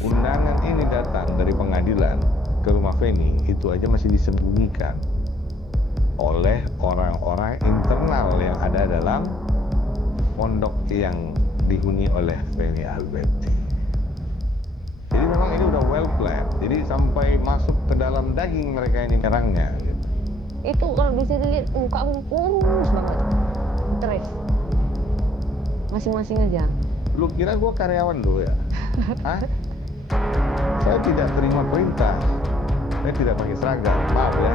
undangan ini datang dari pengadilan ke rumah Feni, itu aja masih disembunyikan oleh orang-orang internal yang ada dalam pondok yang dihuni oleh Feni Alberti. Jadi memang ini udah well planned. Jadi sampai masuk ke dalam daging mereka ini menyerangnya. Gitu. Itu kalau bisa dilihat muka aku kurus banget. Stres. Masing-masing aja. Lu kira gue karyawan lu ya? Hah? Saya tidak terima perintah. Saya tidak pakai seragam. Maaf ya.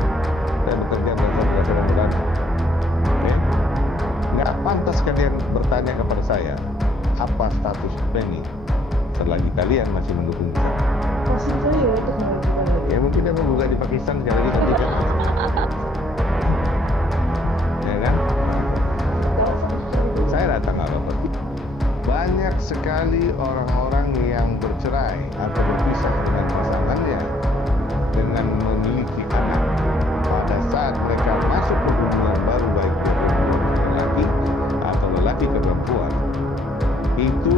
Saya bekerja berdasarkan pidana. Oke? Nggak pantas kalian bertanya kepada saya apa status Feni selagi kalian masih mendukung saya. Maksud saya itu Ya mungkin dia mau buka di Pakistan sekali lagi nanti kan. Ya kan? Saya datang apa? Banyak sekali orang-orang yang bercerai atau berpisah dengan pasangannya dengan memiliki anak pada saat mereka masuk ke hubungan baru, baik dia laki atau lelaki ke perempuan, itu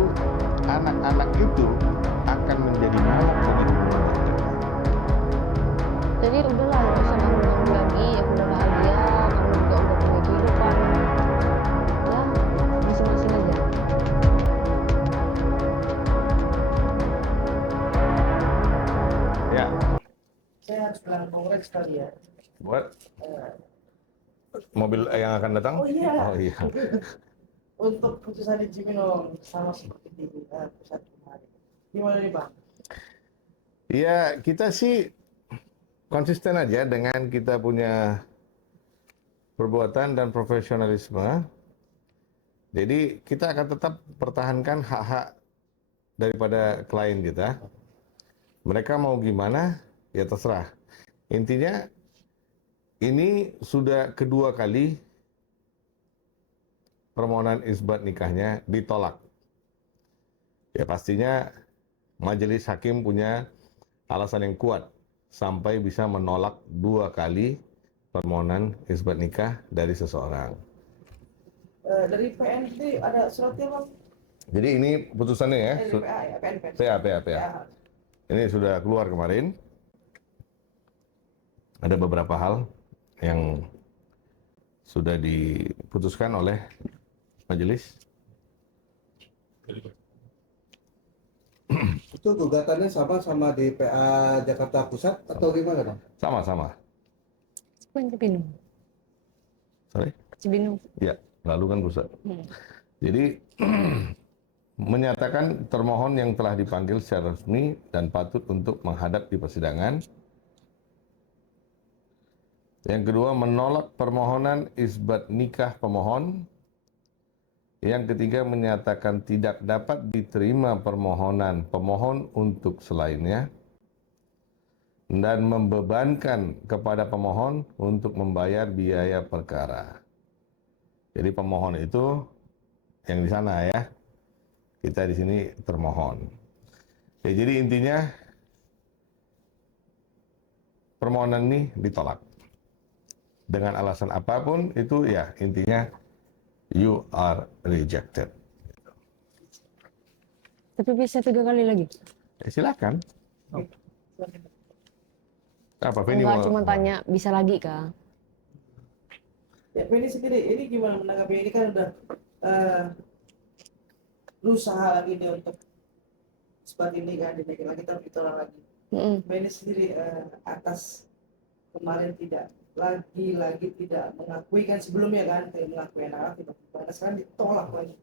anak-anak itu akan menjadi maut bagi hubungan mereka. Jadi udahlah, nggak usah bangun lagi. Aku udah bahagia, kamu juga udah punya kehidupan. Ya, masing-masing aja. Ya, saya harus bilang kongres kali ya. buat mobil yang akan datang. Oh iya. Oh iya. Untuk putusan di Cibinong sama seperti di pusat kemarin. Gimana nih Pak? Ya, kita sih konsisten aja dengan kita punya perbuatan dan profesionalisme. Jadi kita akan tetap pertahankan hak-hak daripada klien kita. Mereka mau gimana, ya terserah. Intinya ini sudah kedua kali permohonan isbat nikahnya ditolak. Ya pastinya majelis hakim punya alasan yang kuat sampai bisa menolak dua kali permohonan isbat nikah dari seseorang. Dari PN sendiri ada suratnya Bang? Jadi ini putusannya ya. Dari PA ya, PN. PA. Ya. Ini sudah keluar kemarin. Ada beberapa hal yang sudah diputuskan oleh majelis. Itu gugatannya sama di PA Jakarta Pusat atau gimana Bang? Sama-sama. Bukan Cibinong. Sorry? Cibinong. Ya, lalu kan pusat. Jadi menyatakan termohon yang telah dipanggil secara resmi dan patut untuk menghadap di persidangan. Yang kedua, menolak permohonan isbat nikah pemohon. Yang ketiga, menyatakan tidak dapat diterima permohonan pemohon untuk selainnya dan membebankan kepada pemohon untuk membayar biaya perkara. Jadi pemohon itu yang di sana ya. Kita di sini termohon. Ya, jadi intinya permohonan ini ditolak. Dengan alasan apapun itu ya intinya you are rejected. Tapi bisa 3 kali lagi. Ya, silakan. Apa Feni Enggak, mau? cuma tanya bisa lagi kah? Ya, ini sendiri, ini gimana menanggapi ini kan udah berusaha lagi dia untuk seperti ini kan dinaikin lagi tapi ditolak lagi. Ini sendiri atas kemarin tidak lagi tidak mengakui kan sebelumnya kan kayak mengakui anak tiba-tiba sekarang ditolak lagi.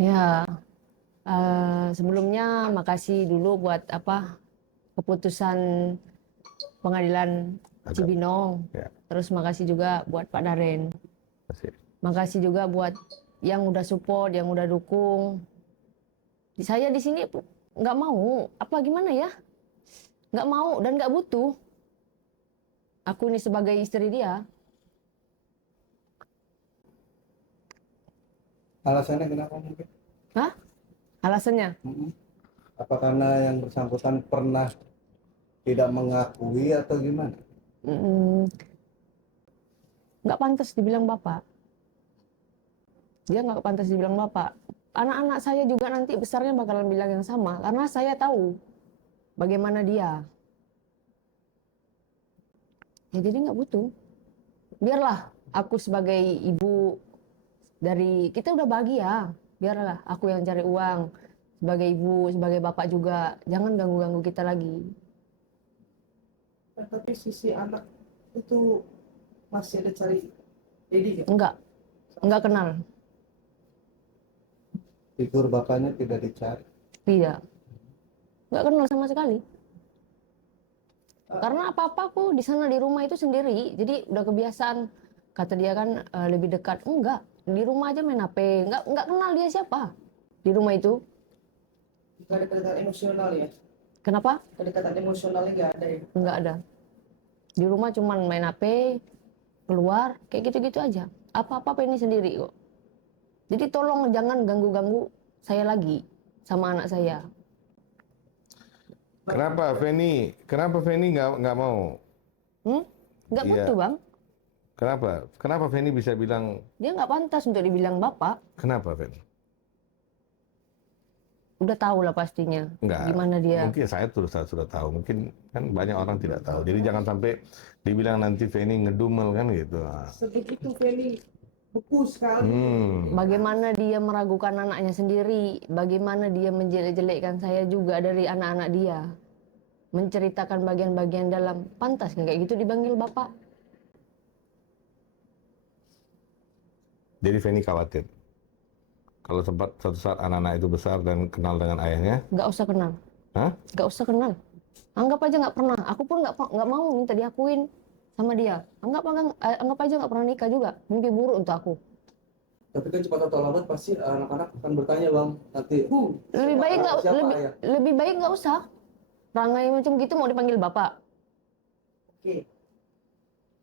Ya, sebelumnya makasih dulu buat keputusan pengadilan Cibinong. Ya. Terus makasih juga buat Pak Daren. Makasih juga buat yang udah support, yang udah dukung. Saya di sini nggak mau, apa gimana ya? Nggak mau dan nggak butuh. Aku ini sebagai istri dia. Alasannya kenapa mungkin? Hah? Alasannya? Apa karena yang bersangkutan pernah tidak mengakui atau gimana? Nggak pantas dibilang bapak. Dia nggak pantas dibilang bapak. anak-anak saya juga nanti besarnya bakalan bilang yang sama, karena saya tahu bagaimana dia. Ya jadi nggak butuh. Biarlah aku sebagai ibu dari kita udah bahagia. Biarlah aku yang cari uang sebagai ibu, sebagai bapak juga. Jangan ganggu-ganggu kita lagi. Tapi sisi anak itu masih ada cari Dedi gitu? Enggak kenal. Figur bapaknya tidak dicari. Tidak. Enggak kenal sama sekali. Karena apa-apa aku di sana di rumah itu sendiri. Jadi udah kebiasaan. Kata dia kan lebih dekat. Enggak. Di rumah aja main HP. Enggak kenal dia siapa. Di rumah itu. Kedekatan emosional ya? Kenapa? Kedekatan emosionalnya nggak ada ya? Enggak ada. Di rumah cuman main HP, keluar, kayak gitu-gitu aja. Apa-apa ini sendiri kok. Jadi tolong jangan ganggu-ganggu saya lagi sama anak saya. Kenapa Feni nggak mau? Nggak Iya. butuh bang. Kenapa Feni bisa bilang? Dia nggak pantas untuk dibilang bapak. Kenapa Feni? Udah tahu lah pastinya. Enggak. Gimana dia. Mungkin saya sudah tahu. Mungkin kan banyak orang tidak tahu. Jadi jangan sampai dibilang nanti Feni ngedumel kan gitu. Sebegitu Feni beku sekali. Bagaimana dia meragukan anaknya sendiri. Bagaimana dia menjelek-jelekkan saya juga dari anak-anak dia. Menceritakan bagian-bagian dalam. Pantas nggak kayak gitu dipanggil bapak? Jadi Feni khawatir. Kalau sempat suatu saat anak-anak itu besar dan kenal dengan ayahnya, Nggak usah kenal. hah? Nggak usah kenal. Anggap aja nggak pernah. Aku pun nggak mau minta diakuin sama dia. Anggap aja nggak pernah nikah juga. Mimpi buruk untuk aku. Tapi kan cepat atau lambat pasti anak-anak akan bertanya bang nanti. Lebih baik nggak usah. Perangai macam gitu mau dipanggil bapak. Oke.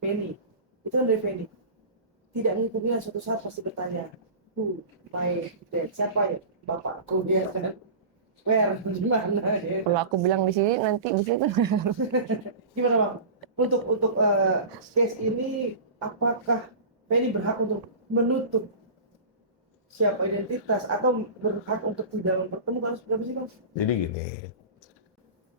Feni. Itu dari Feni. Tidak mengikuti suatu saat pasti bertanya. My dad, siapa ya bapakku dia kan? Where, gimana ya? Kalau aku bilang di sini nanti di situ. Gimana bang? Untuk case ini, apakah Feni berhak untuk menutup siapa identitas atau berhak untuk tidak mempertemukan seperti sih bang? Jadi gini,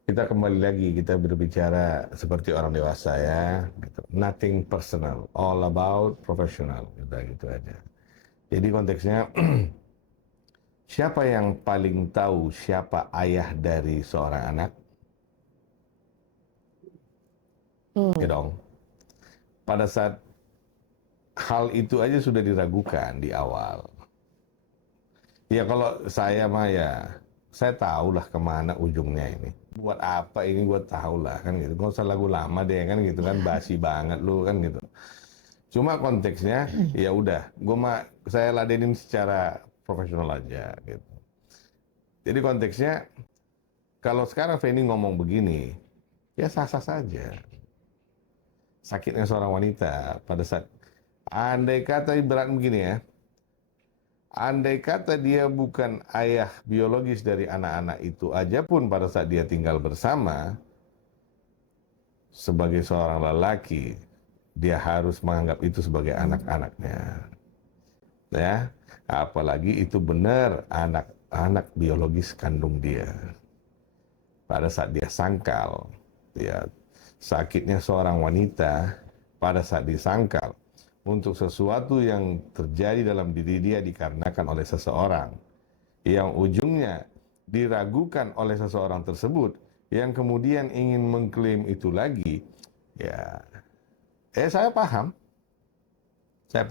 kita kembali lagi kita berbicara seperti orang dewasa ya, gitu. Nothing personal, all about professional, gitu aja. Jadi konteksnya siapa yang paling tahu siapa ayah dari seorang anak? Ya dong. Pada saat hal itu aja sudah diragukan di awal. Ya kalau saya mah ya, saya tahulah kemana ujungnya ini. Buat apa ini gue tahulah kan gitu. Gak usah lagu lama deh kan gitu kan, basi banget lu kan gitu. Cuma konteksnya ya udah, saya ladenin secara profesional aja gitu. Jadi konteksnya kalau sekarang Feni ngomong begini, ya sah-sah saja. Sakitnya seorang wanita pada saat andai kata berat begini ya. Andai kata dia bukan ayah biologis dari anak-anak itu aja pun pada saat dia tinggal bersama sebagai seorang lelaki, dia harus menganggap itu sebagai anak-anaknya. Ya, apalagi itu benar anak biologis kandung dia. Pada saat dia sangkal, ya sakitnya seorang wanita pada saat disangkal untuk sesuatu yang terjadi dalam diri dia dikarenakan oleh seseorang yang ujungnya diragukan oleh seseorang tersebut yang kemudian ingin mengklaim itu lagi, ya saya paham. Saya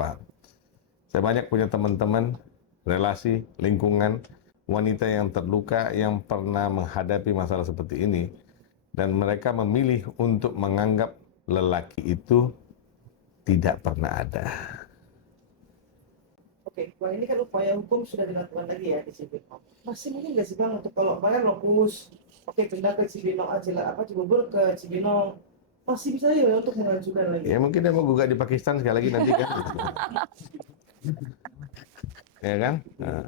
banyak punya teman-teman, relasi, lingkungan, wanita yang terluka yang pernah menghadapi masalah seperti ini. Dan mereka memilih untuk menganggap lelaki itu tidak pernah ada. Oke, kalau ini kan upaya hukum sudah dilakukan lagi ya di Cibinong. Masih mungkin nggak sih bang untuk kalau kalian lokus, oke pindah ke Cibinong aja lah, Cibubur ke Cibinong. Masih bisa ya untuk mengajukan lagi. Ya mungkin dia mau gugat di Pakistan sekali lagi nanti kan. Ya kan? Nah,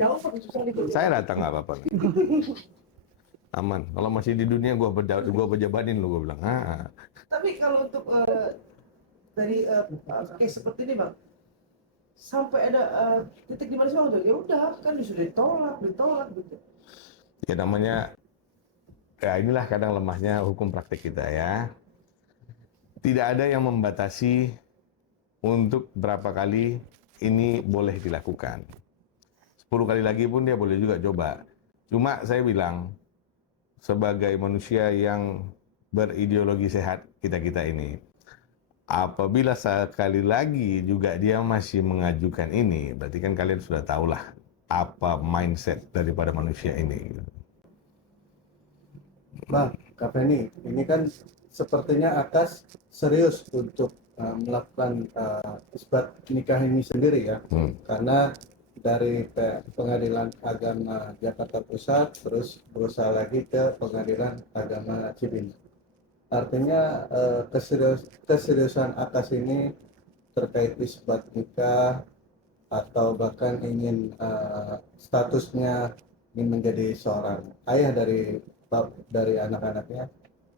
Jauh pakai susah dikit. saya datang nggak apa-apa. Aman. Kalau masih di dunia gua pejabatin lu, gua bilang. Tapi kalau untuk dari case seperti ini bang, sampai ada titik di mana sih Bang? Ya udah kan sudah ditolak gitu. Ya namanya, ya inilah kadang lemahnya hukum praktik kita ya. Tidak ada yang membatasi untuk berapa kali ini boleh dilakukan. 10 kali lagi pun dia boleh juga coba. Cuma saya bilang, sebagai manusia yang berideologi sehat kita-kita ini, apabila sekali lagi juga dia masih mengajukan ini, berarti kan kalian sudah tahulah apa mindset daripada manusia ini. Bang, Kak Feni, ini kan sepertinya Akas serius untuk melakukan isbat nikah ini sendiri ya, karena dari Pengadilan Agama Jakarta Pusat terus berusaha lagi ke Pengadilan Agama Cibinong. Artinya keseriusan Akas ini terkait isbat nikah atau bahkan ingin statusnya ingin menjadi seorang ayah dari anak-anaknya,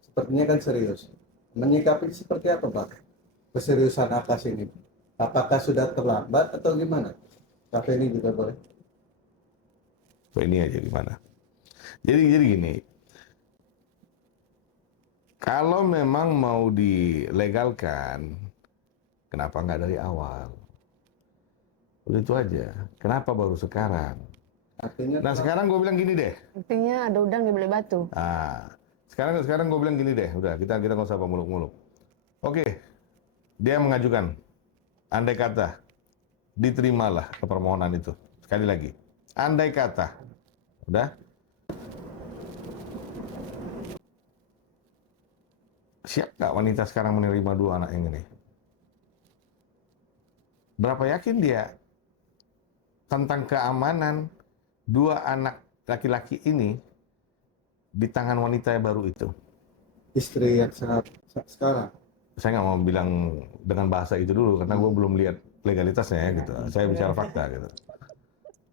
sepertinya kan serius. Menyikapi seperti apa, Pak? Keseriusan Akas ini. Apakah sudah terlambat atau gimana? Kafe ini juga boleh. Ini aja gimana? Jadi gini, kalau memang mau dilegalkan, kenapa nggak dari awal? Udah itu aja. Kenapa baru sekarang? Artinya Nah sekarang gue bilang gini deh. Artinya ada udang di balik batu. Sekarang gue bilang gini deh. Udah kita nggak usah muluk-muluk. Oke, dia mengajukan. Andai kata diterimalah ke permohonan itu. Sekali lagi, andai kata, udah. Siap nggak wanita sekarang menerima 2 anak yang ini? Berapa yakin dia tentang keamanan 2 anak laki-laki ini di tangan wanita yang baru itu? istri yang sekarang. Saya nggak mau bilang dengan bahasa itu dulu karena gue belum lihat legalitasnya ya gitu. Saya bicara fakta gitu.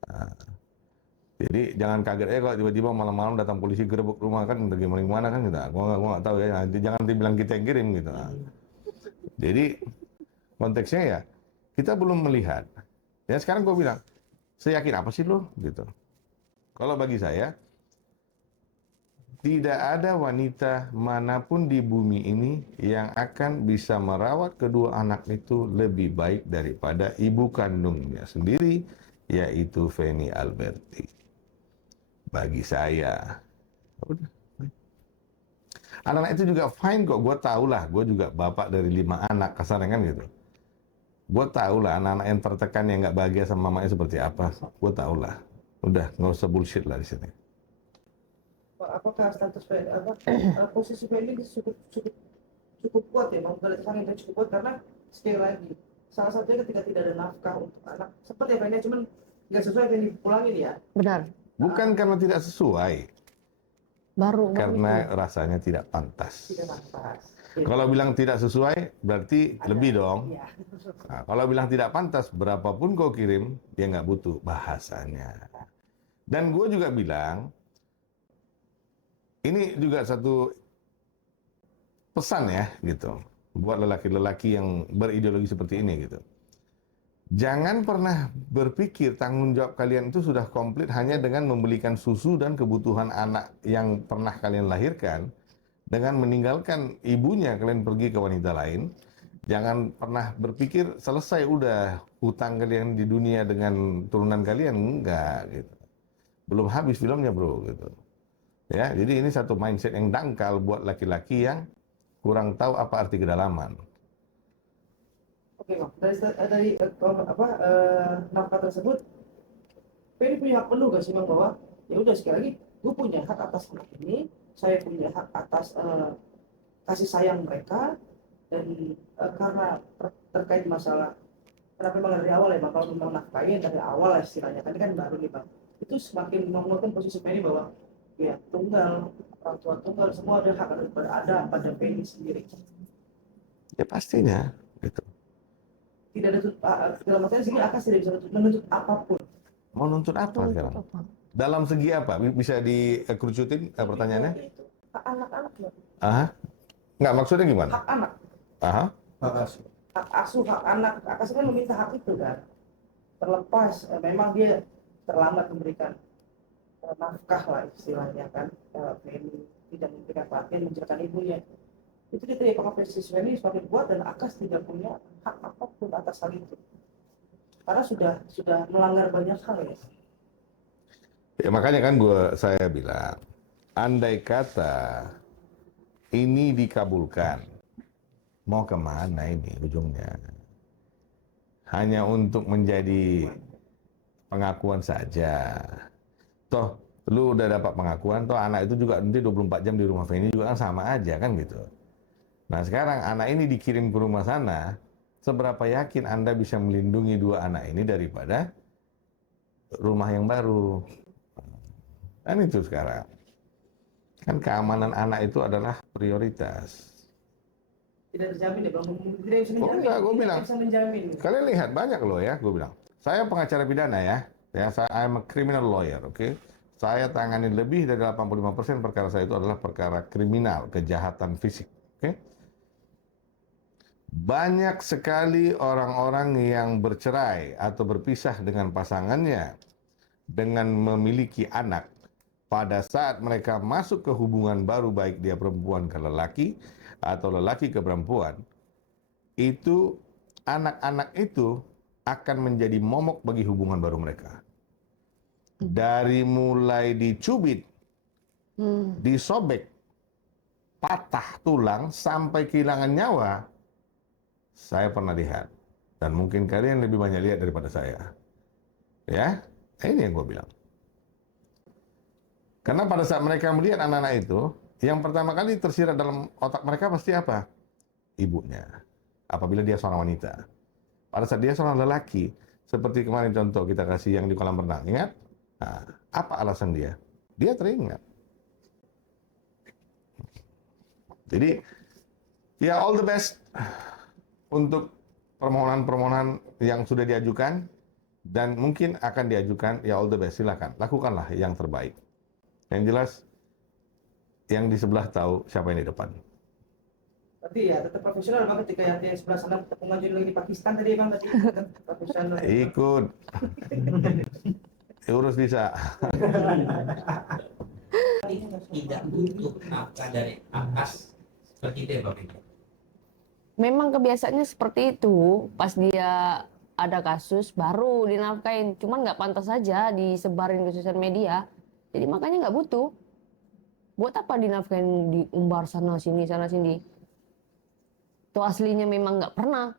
Nah, jadi jangan kaget kalau tiba-tiba malam-malam datang polisi gerebek rumah kan gimana kan gitu. Gua nggak tahu ya. Nanti jangan dibilang kita yang kirim gitu. Jadi konteksnya ya kita belum melihat. Ya sekarang gue bilang, saya yakin apa sih lo gitu. Kalau bagi saya tidak ada wanita manapun di bumi ini yang akan bisa merawat kedua anak itu lebih baik daripada ibu kandungnya sendiri, yaitu Feni Alberti. Bagi saya. Anak-anak itu juga fine kok, gue tau lah, gue juga bapak dari 5 anak, kasarnya kan gitu. Gue tau lah anak-anak yang tertekan yang nggak bahagia sama mamanya seperti apa, gue tau lah. Udah, nggak usah bullshit lah di sini. Apakah status posisi Feli cukup kuat ya, memperlihatkan yang cukup kuat karena sekali lagi salah satunya ketika tidak ada nafkah untuk anak seperti apa ini cuman nggak sesuai yang dipulangin ya. Benar. Bukan karena tidak sesuai, Baru karena itu. rasanya tidak pantas. Tidak pantas. Kalau bilang tidak sesuai, berarti lebih dong. Ya. Nah, kalau bilang tidak pantas, berapapun kau kirim, dia nggak butuh bahasanya. Dan gue juga bilang, ini juga satu pesan ya, gitu, buat lelaki-lelaki yang berideologi seperti ini, gitu. Jangan pernah berpikir tanggung jawab kalian itu sudah komplit hanya dengan membelikan susu dan kebutuhan anak yang pernah kalian lahirkan, dengan meninggalkan ibunya kalian pergi ke wanita lain. Jangan pernah berpikir selesai udah hutang kalian di dunia dengan turunan kalian, enggak gitu. Belum habis filmnya bro gitu. Ya, jadi ini satu mindset yang dangkal buat laki-laki yang kurang tahu apa arti kedalaman. Oke Bang, dari nafkah tersebut Feli punya hak penuh gak sih Bang bahwa ya udah sekali lagi gue punya hak atas anak ini, saya punya hak atas kasih sayang mereka dan karena terkait masalah kenapa memang dari awal ya Bang, kalau memang nafkahnya dari awal istilahnya kan baru nih Bang, itu semakin menguatkan posisi Feli bahwa ya tunggal, orang tua tunggal semua ada hak berada pada Feli sendiri. Ya pastinya gitu. Tidak ada dalam artian sini Akas tidak bisa menuntut apapun. Mau nuntut apa sekarang? Dalam segi apa? Bisa dikerucutin pertanyaannya? Hak anak-anak ya. Aha. Nggak, maksudnya gimana? Hak anak. Aha. Hak asuh. Hak asuh, hak anak. Akas kan meminta hak itu kan. terlepas memang dia terlambat memberikan nafkah lah istilahnya kan, Feni tidak memberikan perhatian menceritakan ibunya, itu diterima oleh siswa ini sebagai buat, dan Akas tidak punya hak apapun atas hal itu karena sudah melanggar banyak hal ya. Ya makanya kan saya bilang, andai kata ini dikabulkan, mau kemana ini ujungnya? Hanya untuk menjadi pengakuan saja. Toh lu udah dapat pengakuan, toh anak itu juga nanti 24 jam di rumah Feni juga kan sama aja kan gitu. Nah sekarang anak ini dikirim ke rumah sana, seberapa yakin Anda bisa melindungi dua anak ini daripada rumah yang baru? Kan itu sekarang. Kan keamanan anak itu adalah prioritas. Tidak terjamin ya Bang, tidak bisa menjamin. Enggak, gue bilang. Bisa menjamin. Kalian lihat banyak loh ya, gue bilang. Saya pengacara pidana ya, I'm a criminal lawyer, oke? Saya tangani lebih dari 85% perkara saya itu adalah perkara kriminal, kejahatan fisik, oke? Banyak sekali orang-orang yang bercerai atau berpisah dengan pasangannya dengan memiliki anak. Pada saat mereka masuk ke hubungan baru, baik dia perempuan ke lelaki atau lelaki ke perempuan, itu anak-anak itu akan menjadi momok bagi hubungan baru mereka. Dari mulai dicubit, disobek, patah tulang, sampai kehilangan nyawa, saya pernah lihat. Dan mungkin kalian lebih banyak lihat daripada saya. Ya, ini yang gue bilang. Karena pada saat mereka melihat anak-anak itu, yang pertama kali tersirat dalam otak mereka pasti apa? Ibunya. Apabila dia seorang wanita. Pada saat dia seorang lelaki, seperti kemarin contoh kita kasih yang di kolam renang, ingat? Nah, apa alasan dia? Dia teringat. Jadi, ya all the best untuk permohonan-permohonan yang sudah diajukan dan mungkin akan diajukan, ya all the best, silakan. Lakukanlah yang terbaik. Yang jelas, yang di sebelah tahu siapa yang di depan. Tapi ya tetap profesional Bang, ketika yang di sebelah sana tetap maju lagi di Pakistan tadi Bang, tadi tetap profesional. Ikut. Urus bisa. Tidak butuh nafkah dari Akas seperti itu ya Bang. Memang kebiasaannya seperti itu. Pas dia ada kasus baru dinafkain, cuman nggak pantas saja disebarin ke sosial media. Jadi makanya nggak butuh. Buat apa dinafkain, diumbar sana sini sana sini? Itu aslinya memang nggak pernah.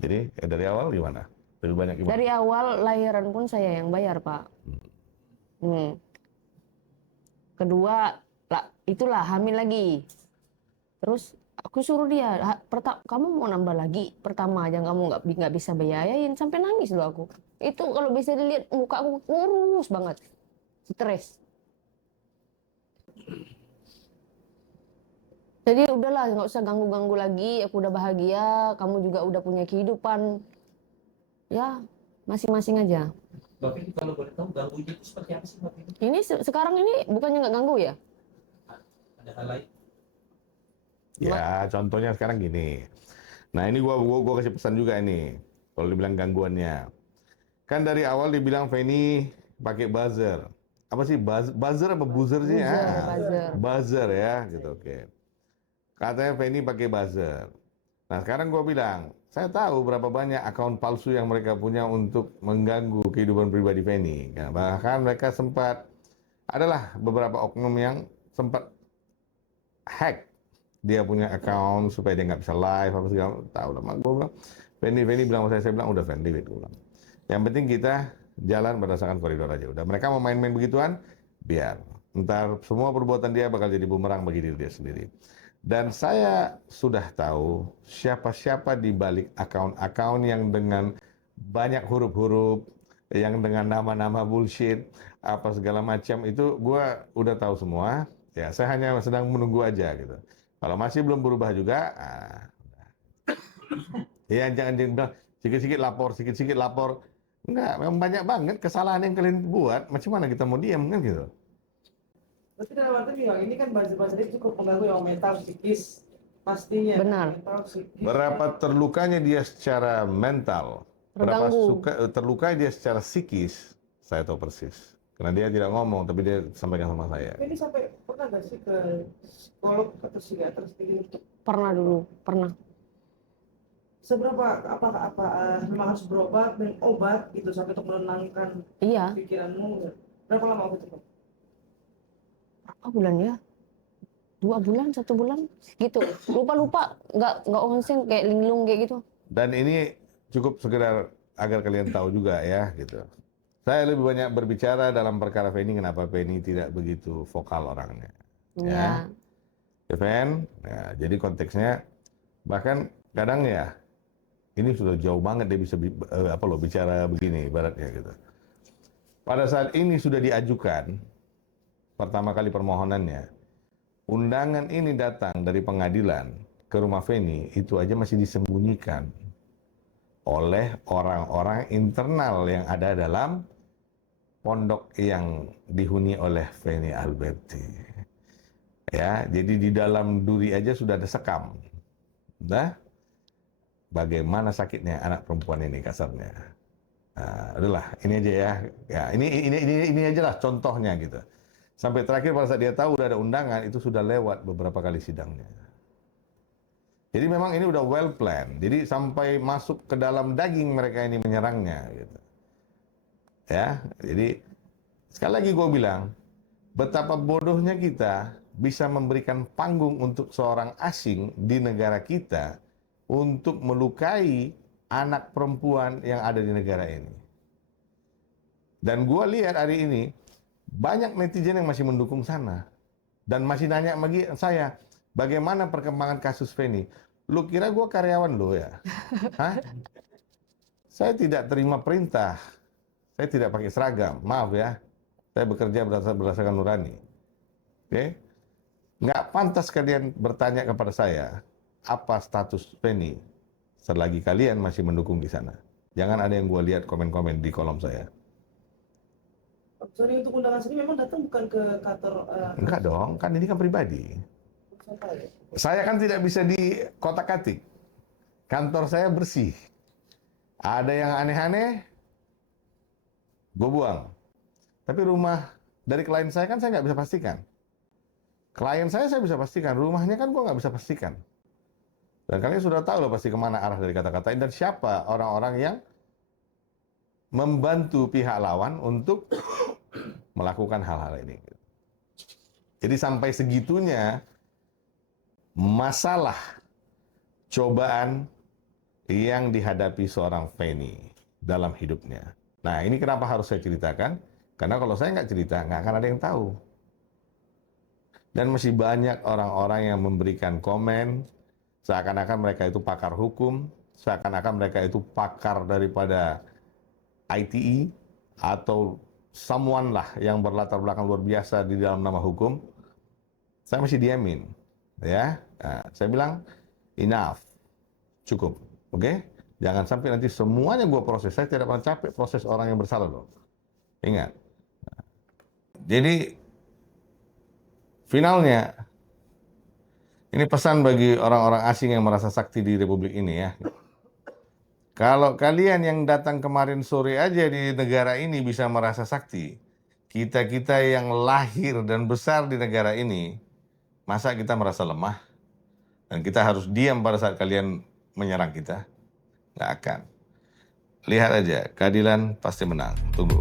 Jadi dari awal gimana? Lebih banyak gimana? Dari awal lahiran pun saya yang bayar, Pak. Kedua, itulah hamil lagi. Terus aku suruh dia, kamu mau nambah lagi? Pertama aja kamu nggak bisa bayarin, sampai nangis loh aku. Itu kalau bisa dilihat muka aku kurus banget, stres. Jadi udahlah, nggak usah ganggu-ganggu lagi. Aku udah bahagia, kamu juga udah punya kehidupan. Ya, masing-masing aja. Bapak kalau boleh tahu ganggunya itu seperti apa sih Bapak? Ini sekarang ini bukannya nggak ganggu ya? Ada hal lain? Ya, contohnya sekarang gini. Nah, ini gua kasih pesan juga ini. Kalau dibilang gangguannya. Kan dari awal dibilang Feni pakai buzzer. Apa sih buzzer apa buzzer sih? Buzzer ya, gitu. Oke. Katanya Feni pakai buzzer. Nah, sekarang gua bilang, saya tahu berapa banyak akun palsu yang mereka punya untuk mengganggu kehidupan pribadi Feni. Nah, bahkan mereka adalah beberapa oknum yang sempat hack dia punya account supaya dia nggak bisa live apa segala, tahu lah. Gue bilang, Feni bilang sama saya bilang udah Feni, gue bilang. Yang penting kita jalan berdasarkan koridor aja. Udah mereka mau main-main begituan, biar. Ntar semua perbuatan dia bakal jadi bumerang bagi diri dia sendiri. Dan saya sudah tahu siapa-siapa di balik akun-akun yang dengan banyak huruf-huruf, yang dengan nama-nama bullshit, apa segala macam, itu gue udah tahu semua. Ya, saya hanya sedang menunggu aja gitu. Kalau masih belum berubah juga, ya jangan bilang sikit-sikit lapor. Enggak, memang banyak banget kesalahan yang kalian buat. Macam mana kita mau diam kan gitu? Tapi dalam arti bilang ini kan bahasa-bahasa itu cukup mengganggu yang mental, psikis pastinya. Benar. Berapa terlukanya dia secara mental, berapa Terganggu. terluka dia secara psikis, saya tahu persis. Karena dia tidak ngomong, tapi dia sampaikan sama saya. Ini sampai pernah nggak sih ke psikolog atau psikiater sendiri untuk Pernah dulu, pernah. seberapa memang harus berobat dan obat gitu sampai untuk menenangkan Iya, pikiranmu? Berapa lama waktu itu? berapa bulan ya? 2 bulan, 1 bulan, gitu. Lupa, nggak onsen kayak linglung kayak gitu. Dan ini cukup sekedar agar kalian tahu juga ya, gitu. Saya lebih banyak berbicara dalam perkara Feni, kenapa Feni tidak begitu vokal orangnya. Ya, Event, ya, jadi konteksnya bahkan kadang ya ini sudah jauh banget dia bisa bicara begini ibaratnya gitu. Pada saat ini sudah diajukan pertama kali permohonannya, undangan ini datang dari pengadilan ke rumah Feni, itu aja masih disembunyikan oleh orang-orang internal yang ada dalam pondok yang dihuni oleh Feni Alberti. Ya, jadi di dalam duri aja sudah ada sekam. Nah, bagaimana sakitnya anak perempuan ini kasarnya. Nah, adalah ini aja ya. Ya, ini aja lah contohnya gitu. Sampai terakhir pada saat dia tahu udah ada undangan, itu sudah lewat beberapa kali sidangnya. Jadi memang ini udah well planned. Jadi sampai masuk ke dalam daging mereka ini menyerangnya gitu. Ya, jadi sekali lagi gue bilang, betapa bodohnya kita bisa memberikan panggung untuk seorang asing di negara kita untuk melukai anak perempuan yang ada di negara ini. Dan gue lihat hari ini, banyak netizen yang masih mendukung sana. Dan masih nanya lagi saya, bagaimana perkembangan kasus Feni? Lu kira gue karyawan lu ya? Hah? Saya tidak terima perintah. Saya tidak pakai seragam. Maaf ya. Saya bekerja berdasarkan nurani. Oke? Nggak pantas kalian bertanya kepada saya, apa status Feni selagi kalian masih mendukung di sana. Jangan ada yang gue lihat komen-komen di kolom saya. Sorry, untuk undangan sini memang datang bukan ke kantor. Enggak dong, kan ini kan pribadi. Saya kan tidak bisa di kotak-katik. Kantor saya bersih. Ada yang aneh-aneh, gue buang. Tapi rumah dari klien saya kan saya nggak bisa pastikan. Klien saya bisa pastikan, rumahnya kan gue nggak bisa pastikan. Dan kalian sudah tahu loh pasti kemana arah dari kata-kata ini dan siapa orang-orang yang membantu pihak lawan untuk melakukan hal-hal ini. Jadi sampai segitunya masalah cobaan yang dihadapi seorang Feni dalam hidupnya. Nah, ini kenapa harus saya ceritakan? Karena kalau saya nggak cerita, nggak akan ada yang tahu. Dan masih banyak orang-orang yang memberikan komen seakan-akan mereka itu pakar hukum, seakan-akan mereka itu pakar daripada ITE atau someone lah yang berlatar belakang luar biasa di dalam nama hukum. Saya masih diamin, ya. Nah, saya bilang enough, cukup, oke? Jangan sampai nanti semuanya gue proses. Saya tidak pernah capek proses orang yang bersalah loh. Ingat. Jadi finalnya, ini pesan bagi orang-orang asing yang merasa sakti di Republik ini ya. Kalau kalian yang datang kemarin sore aja di negara ini bisa merasa sakti, kita-kita yang lahir dan besar di negara ini, masa kita merasa lemah? Dan kita harus diam pada saat kalian menyerang kita? Nggak akan. Lihat aja, keadilan pasti menang. Tunggu.